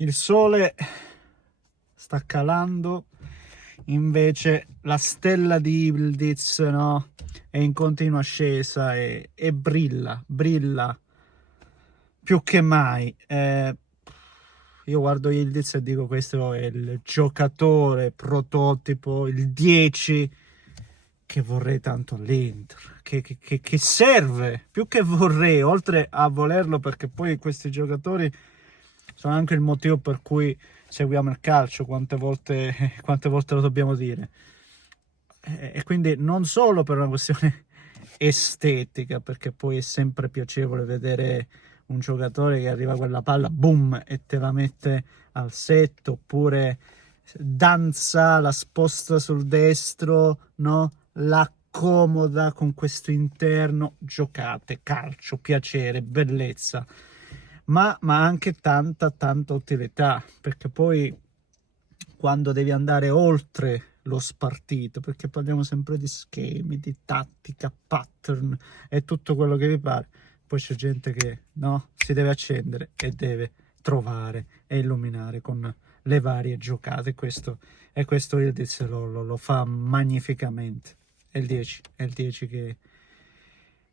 il sole sta calando, invece la stella di Yildiz, no, è in continua ascesa e brilla più che mai. Io guardo Yildiz e dico questo è il giocatore prototipo, il 10 che vorrei tanto all'Inter, che serve, più che vorrei, oltre a volerlo, perché poi questi giocatori sono anche il motivo per cui seguiamo il calcio, quante volte lo dobbiamo dire. E quindi non solo per una questione estetica, perché poi è sempre piacevole vedere un giocatore che arriva a quella palla, boom, e te la mette al setto, oppure danza, la sposta sul destro, no? La accomoda con questo interno, giocate, calcio, piacere, bellezza, ma anche tanta utilità, perché poi quando devi andare oltre lo spartito, perché parliamo sempre di schemi, di tattica, pattern e tutto quello che vi pare, poi c'è gente che no, si deve accendere e deve trovare e illuminare con le varie giocate. Questo Yildiz lo fa magnificamente. È il 10, è il 10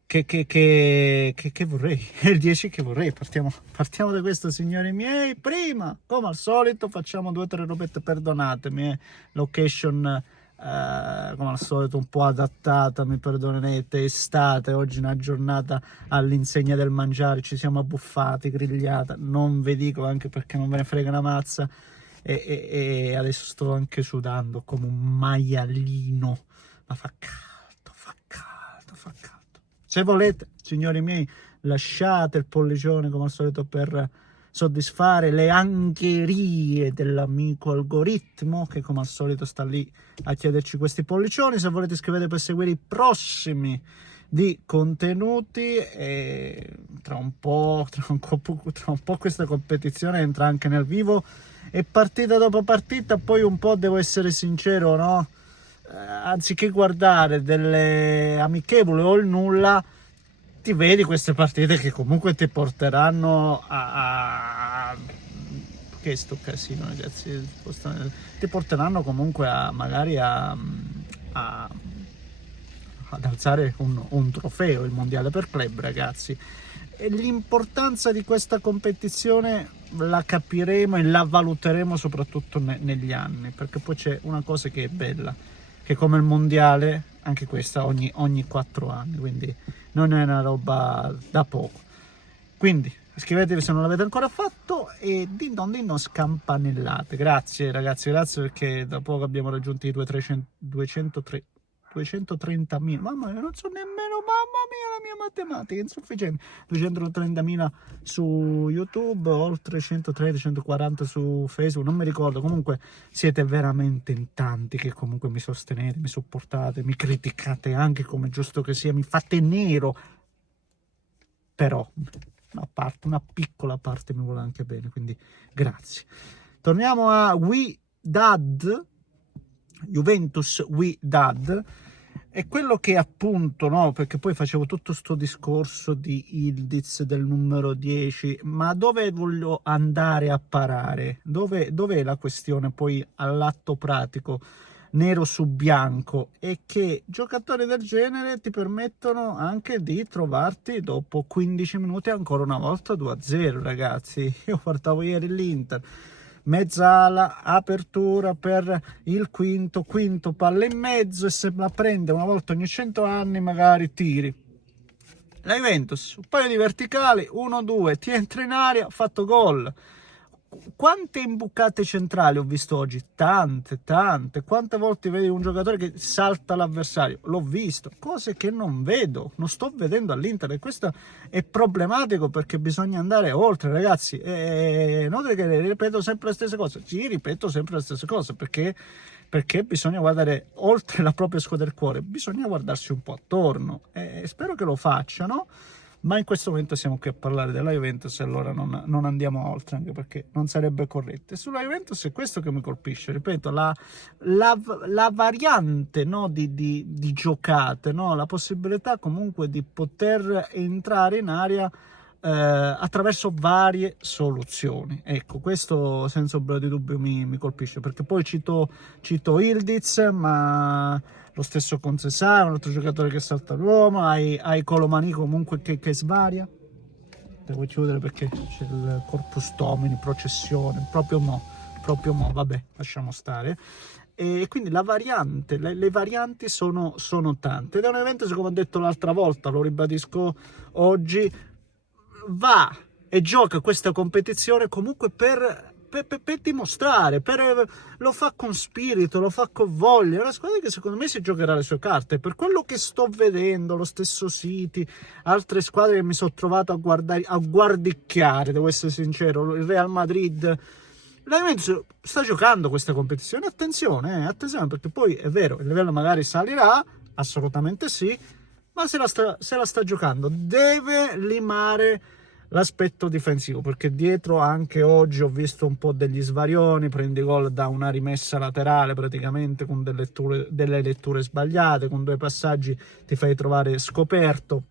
che vorrei, è il 10 che vorrei. Partiamo da questo, signori miei. Prima, come al solito, facciamo 2 o 3 robette, perdonatemi, location come al solito un po' adattata, mi perdonerete, estate, oggi una giornata all'insegna del mangiare, ci siamo abbuffati, grigliata, non vi dico, anche perché non ve ne frega una mazza, e adesso sto anche sudando come un maialino, ma fa caldo, fa caldo, fa caldo. Se volete, signori miei, lasciate il pollicione come al solito per soddisfare le angherie dell'amico algoritmo, che come al solito sta lì a chiederci questi pollicioni. Se volete, iscrivetevi per seguire i prossimi di contenuti, e tra un po' questa competizione entra anche nel vivo, e partita dopo partita poi un po', devo essere sincero, no? Anziché guardare delle amichevoli o il nulla, ti vedi queste partite che comunque ti porteranno che sto casino, ragazzi, ti porteranno comunque a magari ad alzare un trofeo, il mondiale per club, ragazzi. E l'importanza di questa competizione la capiremo e la valuteremo soprattutto negli anni, perché poi c'è una cosa che è bella, che come il mondiale, anche questa ogni 4 anni, quindi non è una roba da poco. Quindi iscrivetevi se non l'avete ancora fatto e din don scampanellate. Grazie ragazzi, grazie, perché da poco abbiamo raggiunto i 230.000, mamma mia, non so nemmeno, mamma mia, la mia matematica è insufficiente. 230.000 su YouTube, oltre 130-140 su Facebook, non mi ricordo. Comunque siete veramente in tanti che comunque mi sostenete, mi supportate, mi criticate anche, come giusto che sia, mi fate nero, però una piccola parte mi vuole anche bene, quindi grazie. Torniamo a Wydad, Juventus Wydad, è quello che appunto, no, perché poi facevo tutto sto discorso di Yildiz, del numero 10, ma dove voglio andare a parare? Dov'è la questione poi all'atto pratico, nero su bianco? È che giocatori del genere ti permettono anche di trovarti dopo 15 minuti ancora una volta 2-0, ragazzi. Io guardavo ieri l'Inter, mezzala, apertura per il quinto, palla in mezzo, e se la prende una volta ogni 100 anni magari tiri. La Juventus, un paio di verticali, 1-2, ti entra in aria, fatto gol. Quante imbucate centrali ho visto oggi? Tante. Quante volte vedi un giocatore che salta l'avversario? L'ho visto, cose che non vedo, non sto vedendo all'Inter, e questo è problematico, perché bisogna andare oltre, ragazzi. Inoltre che ripeto sempre le stesse cose. Sì, ripeto sempre le stesse cose, perché bisogna guardare oltre la propria squadra del cuore, bisogna guardarsi un po' attorno, e spero che lo facciano. Ma in questo momento siamo qui a parlare della Juventus, e allora non andiamo oltre, anche perché non sarebbe corretto. E sulla Juventus è questo che mi colpisce, ripeto, la variante, no, di giocate, no? La possibilità comunque di poter entrare in area attraverso varie soluzioni. Ecco, questo senza ombra di dubbio mi colpisce, perché poi cito Ildiz, ma lo stesso Concesaro, un altro giocatore che salta l'uomo, hai Colomani comunque che svaria. Devo chiudere perché c'è il corpus domini, processione, proprio mo, vabbè, lasciamo stare. E quindi la variante, le varianti sono tante, ed è un evento, come ho detto l'altra volta, lo ribadisco oggi, va e gioca questa competizione comunque per dimostrare, lo fa con spirito, lo fa con voglia. È una squadra che secondo me si giocherà le sue carte. Per quello che sto vedendo, lo stesso City, altre squadre che mi sono trovato a guardicchiare, devo essere sincero, il Real Madrid, la Juventus sta giocando questa competizione. Attenzione, perché poi è vero, il livello magari salirà, assolutamente sì, ma se la sta giocando. Deve limare l'aspetto difensivo, perché dietro anche oggi ho visto un po' degli svarioni, prendi gol da una rimessa laterale praticamente con delle letture sbagliate, con 2 passaggi ti fai trovare scoperto.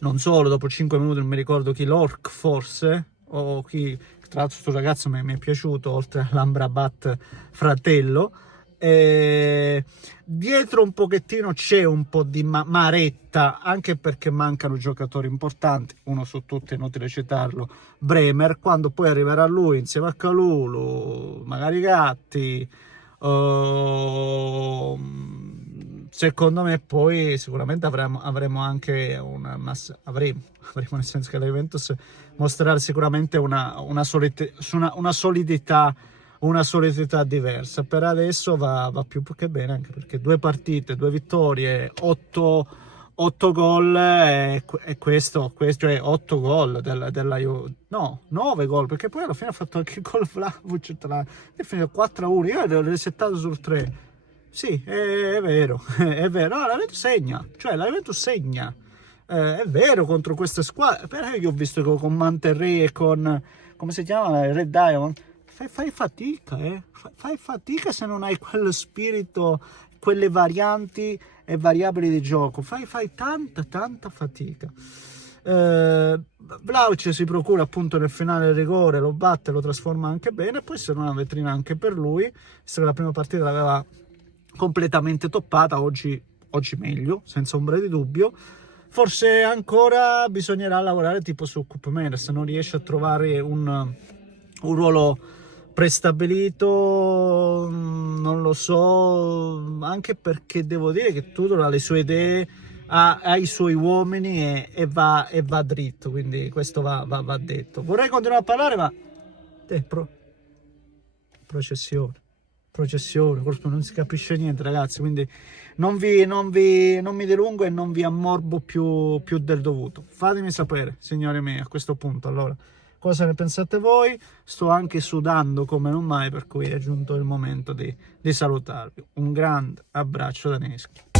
Non solo, dopo 5 minuti non mi ricordo chi, l'Orc forse, o chi, tra l'altro questo ragazzo mi è piaciuto, oltre all'Amrabat fratello. Dietro un pochettino c'è un po' di maretta, anche perché mancano giocatori importanti, uno su tutti, è inutile citarlo, Bremer. Quando poi arriverà lui insieme a Kalulu, magari Gatti, secondo me poi sicuramente avremo anche avremo nel senso che la Juventus mostrerà sicuramente una solidità diversa. Per adesso va più che bene, anche perché 2 partite, 2 vittorie, 8 gol, e questo, cioè 8 gol della Juve, no, 9 gol, perché poi alla fine ha fatto anche il gol Vlahovic, è finito 4-1, io l'ho resettato sul 3. Sì, è vero, è vero. No, la Juventus segna, è vero, contro queste squadre. Però io ho visto che con Monterrey e con, come si chiama, Red Diamond, fai fatica, fai fatica se non hai quello spirito, quelle varianti e variabili di gioco, fai tanta fatica. Vlahovic si procura appunto nel finale il rigore, lo batte, lo trasforma anche bene, poi sarà una vetrina anche per lui, visto che la prima partita l'aveva completamente toppata. Oggi meglio, senza ombra di dubbio. Forse ancora bisognerà lavorare tipo su Koop Meiners, se non riesce a trovare un ruolo prestabilito, non lo so, anche perché devo dire che Tudor ha le sue idee, ha i suoi uomini e va dritto, quindi questo va detto. Vorrei continuare a parlare, ma processione, non si capisce niente, ragazzi, quindi non mi dilungo e non vi ammorbo più del dovuto. Fatemi sapere, signori miei, a questo punto, allora, cosa ne pensate voi. Sto anche sudando come non mai, per cui è giunto il momento di salutarvi. Un grande abbraccio da Neschi.